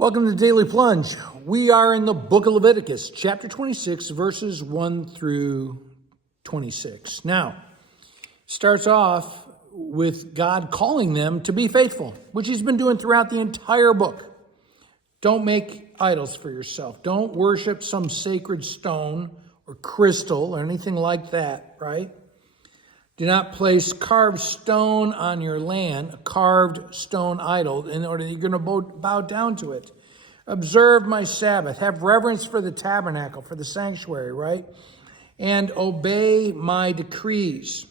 Welcome to Daily Plunge. We are in the book of Leviticus, chapter 26, verses 1 through 26. Now, starts off with God calling them to be faithful, which he's been doing throughout the entire book. Don't make idols for yourself. Don't worship some sacred stone or crystal or anything like that, right? Do not place carved stone on your land, a carved stone idol, in order that you're going to bow down to it. Observe my Sabbath. Have reverence for the tabernacle, for the sanctuary, right? And obey my decrees.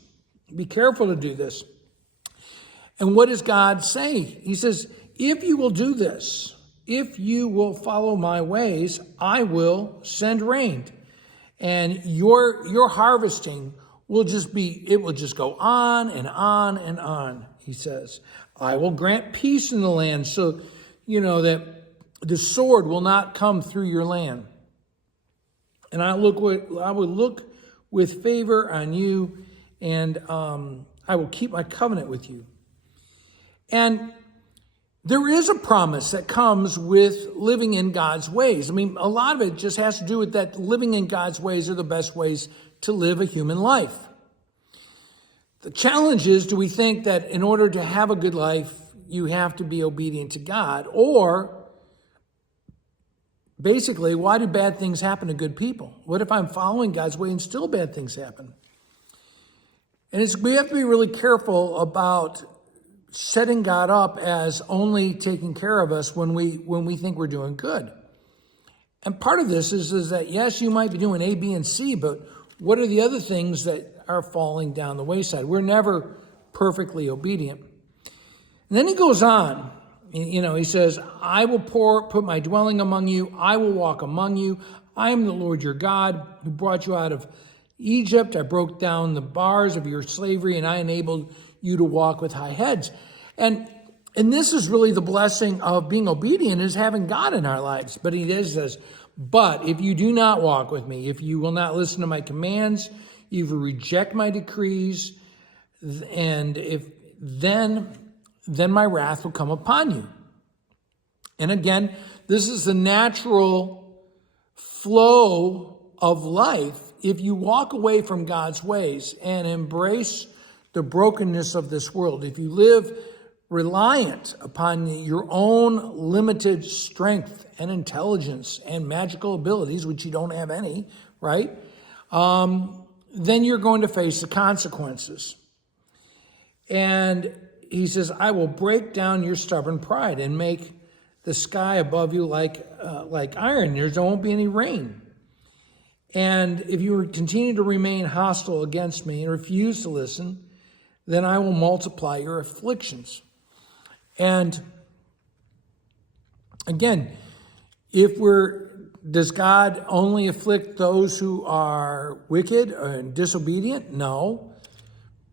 Be careful to do this. And what does God say? He says, if you will do this, if you will follow my ways, I will send rain. And your harvesting will just go on and on and on, he says. I will grant peace in the land so, that the sword will not come through your land. And I will look with favor on you, and I will keep my covenant with you. And there is a promise that comes with living in God's ways. I mean, a lot of it just has to do with that living in God's ways are the best ways to live a human life. The challenge is, do we think that in order to have a good life, you have to be obedient to God? Or, basically, why do bad things happen to good people? What if I'm following God's way and still bad things happen? And we have to be really careful about setting God up as only taking care of us when we think we're doing good. And part of this is that, yes, you might be doing A, B, and C, but what are the other things that are falling down the wayside? We're never perfectly obedient. And then he goes on, he says, I will put my dwelling among you. I will walk among you. I am the Lord your God who brought you out of Egypt. I broke down the bars of your slavery, and I enabled you to walk with high heads. And this is really the blessing of being obedient, is having God in our lives. But he says, but if you do not walk with me, if you will not listen to my commands, you will reject my decrees, and then my wrath will come upon you. And again, this is the natural flow of life. If you walk away from God's ways and embrace the brokenness of this world, if you live reliant upon your own limited strength and intelligence and magical abilities, which you don't have any, right? Then you're going to face the consequences. And he says, I will break down your stubborn pride and make the sky above you like iron. There won't be any rain. And if you continue to remain hostile against me and refuse to listen, then I will multiply your afflictions. And again, does God only afflict those who are wicked and disobedient? No.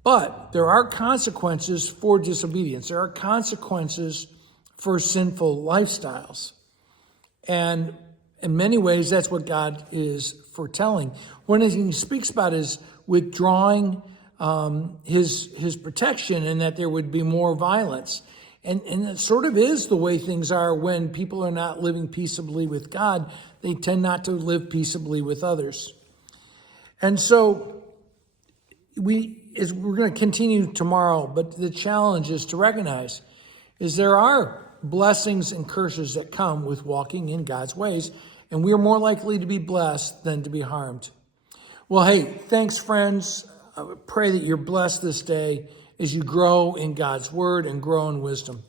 But there are consequences for disobedience. There are consequences for sinful lifestyles. And in many ways, that's what God is foretelling. One of the things he speaks about is withdrawing his protection, and that there would be more violence. And it sort of is the way things are when people are not living peaceably with God. They tend not to live peaceably with others. And so we're going to continue tomorrow, but the challenge is to recognize is there are blessings and curses that come with walking in God's ways, and we are more likely to be blessed than to be harmed. Well, hey, thanks, friends. I pray that you're blessed this day as you grow in God's word and grow in wisdom.